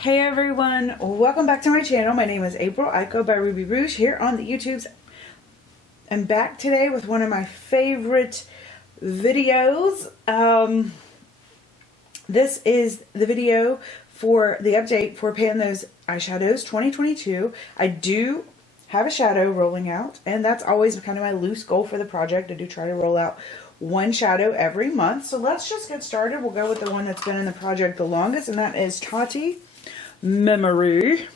Hey everyone, welcome back to my channel. My name is April. I go by Ruby Rouge here on the YouTubes. I'm back today with one of my favorite videos. This is the video for the update for Pan Those Eyeshadows 2022. I do have a shadow rolling out, and that's always kind of my loose goal for the project. I do try to roll out one shadow every month. So let's just get started. We'll go with the one that's been in the project the longest, and that is Tati Memory.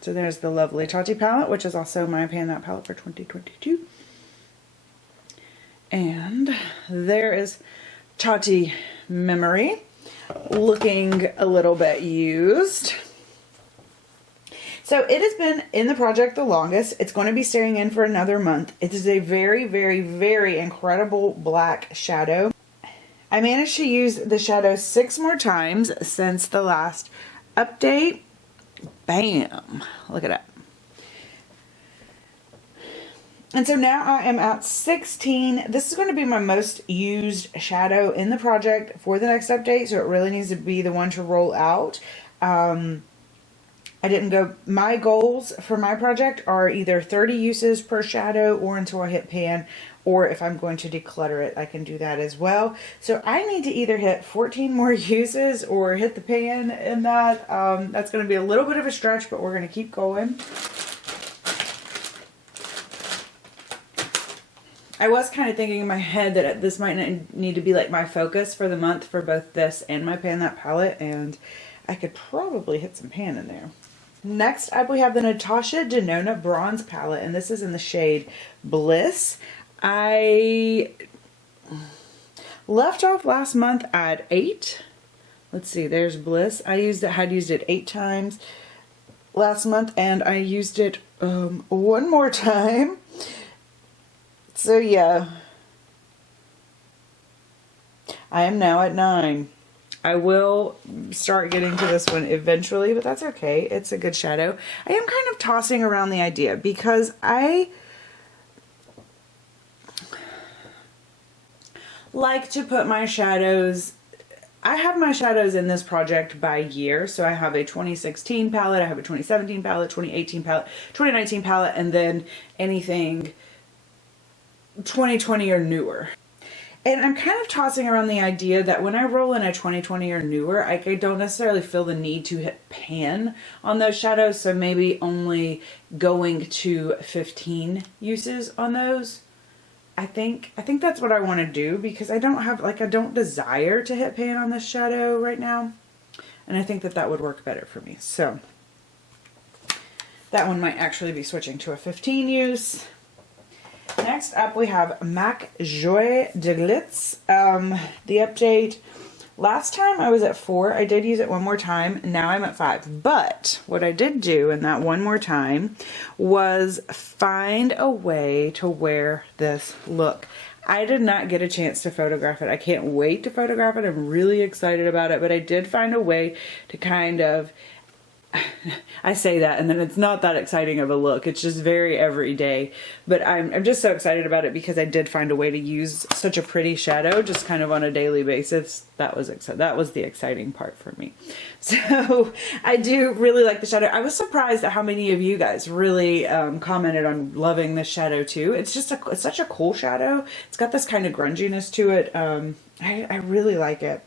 So there's the lovely Tati palette, which is also my Pan That palette for 2022. And there is Tati Memory, looking a little bit used. So it has been in the project the longest. It's going to be staying in for another month. It is a very, very, very incredible black shadow. I managed to use the shadow 6 more times since the last update. Bam! Look at that. And so now I am at 16. This is going to be my most used shadow in the project for the next update, so it really needs to be the one to roll out. I didn't go, my goals for my project are either 30 uses per shadow or until I hit pan, or if I'm going to declutter it, I can do that as well. So I need to either hit 14 more uses or hit the pan in that. That's going to be a little bit of a stretch, but we're going to keep going. I was kind of thinking in my head that this might need to be like my focus for the month for both this and my Pan That palette, and I could probably hit some pan in there. Next up, we have the Natasha Denona Bronze palette, and this is in the shade Bliss. I left off last month at 8. Let's see, there's Bliss. I had used it 8 times last month, and I used it one more time. So yeah, I am now at 9. I will start getting to this one eventually, but that's okay. It's a good shadow. I am kind of tossing around the idea because I like to put my shadows, I have my shadows in this project by year. So I have a 2016 palette, I have a 2017 palette, 2018 palette, 2019 palette, and then anything 2020 or newer. And I'm kind of tossing around the idea that when I roll in a 2020 or newer, I don't necessarily feel the need to hit pan on those shadows. So maybe only going to 15 uses on those. I think that's what I want to do, because I don't desire to hit pan on this shadow right now. And I think that would work better for me. So that one might actually be switching to a 15 use. Next up, we have MAC Joie de Glitz. The update, last time I was at 4. I did use it one more time. Now I'm at 5. But what I did do in that one more time was find a way to wear this look. I did not get a chance to photograph it. I can't wait to photograph it. I'm really excited about it. But I did find a way to kind of, I say that and then it's not that exciting of a look. It's just very everyday. But I'm just so excited about it because I did find a way to use such a pretty shadow just kind of on a daily basis. That was the exciting part for me. So I do really like the shadow. I was surprised at how many of you guys really commented on loving this shadow too. It's such a cool shadow. It's got this kind of grunginess to it. I really like it.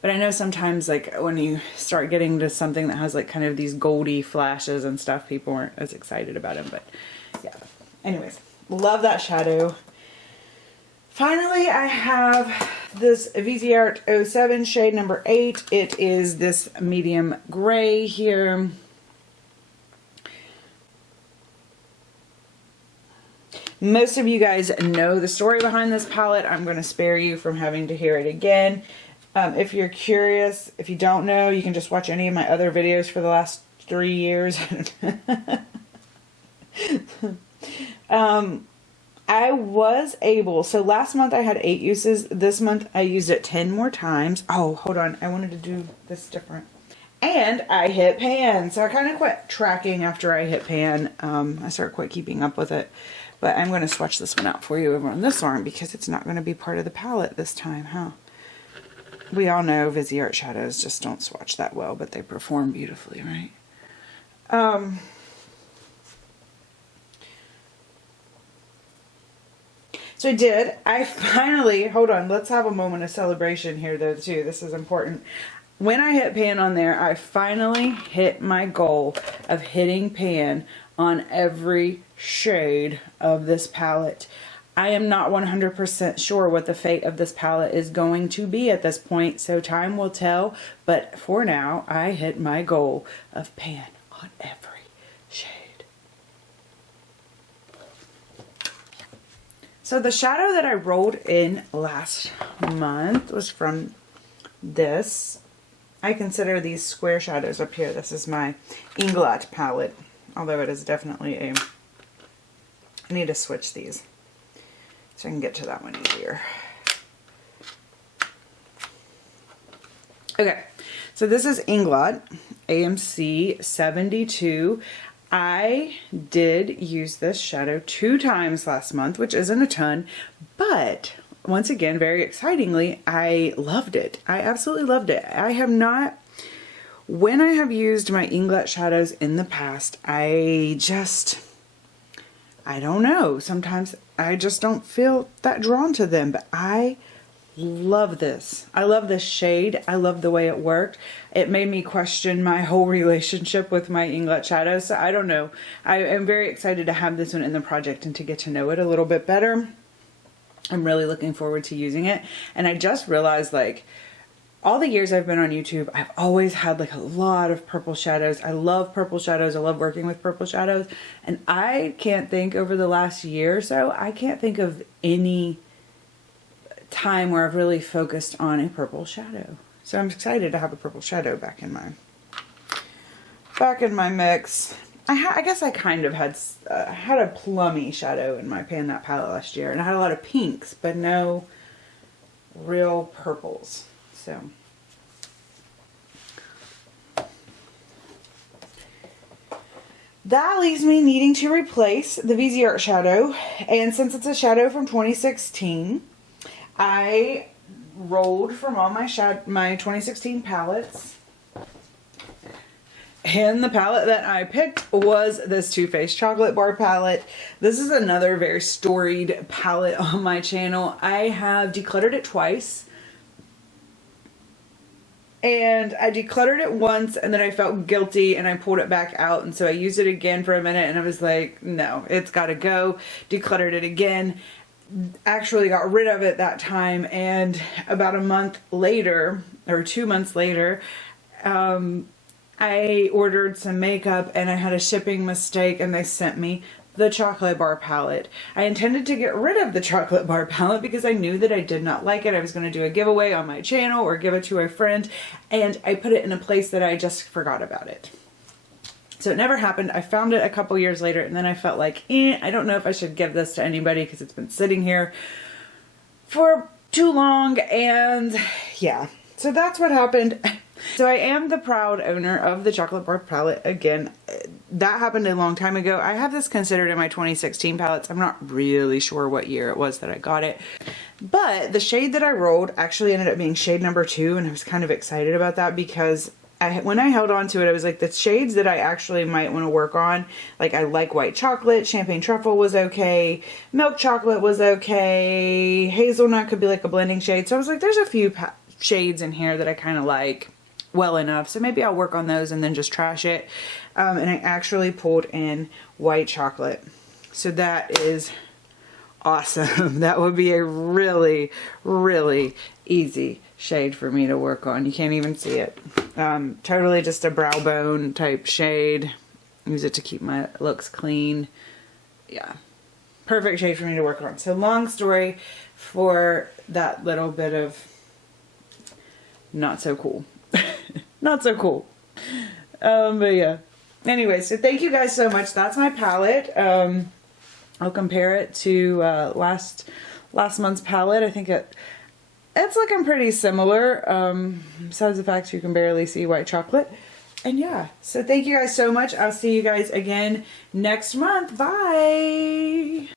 But I know sometimes, like, when you start getting to something that has, like, kind of these goldy flashes and stuff, people aren't as excited about it. But, yeah. Anyways, love that shadow. Finally, I have this Viseart 07 shade number 8. It is this medium gray here. Most of you guys know the story behind this palette. I'm going to spare you from having to hear it again. If you're curious, if you don't know, you can just watch any of my other videos for the last 3 years. I was able, so last month I had 8 uses. This month I used it 10 more times. Oh, hold on. I wanted to do this different. And I hit pan. So I kind of quit tracking after I hit pan. I started quite keeping up with it. But I'm going to swatch this one out for you over on this arm because it's not going to be part of the palette this time, huh? We all know Viseart shadows just don't swatch that well, but they perform beautifully, right? So I finally, hold on, let's have a moment of celebration here though too. This is important. When I hit pan on there, I finally hit my goal of hitting pan on every shade of this palette. I am not 100% sure what the fate of this palette is going to be at this point, so time will tell. But for now, I hit my goal of pan on every shade. So the shadow that I rolled in last month was from this. I consider these square shadows up here. This is my Inglot palette, although it is definitely a... I need to switch these so I can get to that one easier. Okay, so this is Inglot AMC 72. I did use this shadow 2 times last month, which isn't a ton, but once again, very excitingly, I loved it. I absolutely loved it. I have not, when I have used my Inglot shadows in the past, I don't know. Sometimes I just don't feel that drawn to them, but I love this. I love this shade. I love the way it worked. It made me question my whole relationship with my Inglot shadows. So I don't know. I am very excited to have this one in the project and to get to know it a little bit better. I'm really looking forward to using it. And I just realized, like, all the years I've been on YouTube, I've always had like a lot of purple shadows. I love purple shadows. I love working with purple shadows. And I can't think, over the last year or so, I can't think of any time where I've really focused on a purple shadow. So I'm excited to have a purple shadow back in my mix. I guess I kind of had a plummy shadow in my Pan That palette last year, and I had a lot of pinks, but no real purples. So that leaves me needing to replace the Viseart shadow, and since it's a shadow from 2016, I rolled from all my 2016 palettes, and the palette that I picked was this Too Faced Chocolate Bar palette. This is another very storied palette on my channel. I have decluttered it twice, and I decluttered it once and then I felt guilty and I pulled it back out, and so I used it again for a minute and I was like, no, it's gotta go. Decluttered it again. Actually got rid of it that time, and about a month later or 2 months later, I ordered some makeup and I had a shipping mistake and they sent me the chocolate bar palette. I intended to get rid of the chocolate bar palette because I knew that I did not like it. I was going to do a giveaway on my channel or give it to a friend, and I put it in a place that I just forgot about it. So it never happened. I found it a couple years later, and then I felt like, I don't know if I should give this to anybody because it's been sitting here for too long, and yeah. So that's what happened. So I am the proud owner of the chocolate bar palette again. That happened a long time ago. I have this considered in my 2016 palettes. I'm not really sure what year it was that I got it. But the shade that I rolled actually ended up being shade number 2, and I was kind of excited about that because when I held on to it, I was like, the shades that I actually might want to work on, like I like white chocolate, champagne truffle was okay, milk chocolate was okay, hazelnut could be like a blending shade. So I was like, there's a few shades in here that I kind of like well enough, so maybe I'll work on those and then just trash it. And I actually pulled in white chocolate, so that is awesome. That would be a really, really easy shade for me to work on. You can't even see it. Totally just a brow bone type shade. Use it to keep my looks clean. Yeah, perfect shade for me to work on. So long story for that little bit of not so cool. Not so cool. But yeah. Anyway, so thank you guys so much. That's my palette. I'll compare it to last month's palette. I think it's looking pretty similar. Besides the fact you can barely see white chocolate. And yeah, so thank you guys so much. I'll see you guys again next month. Bye.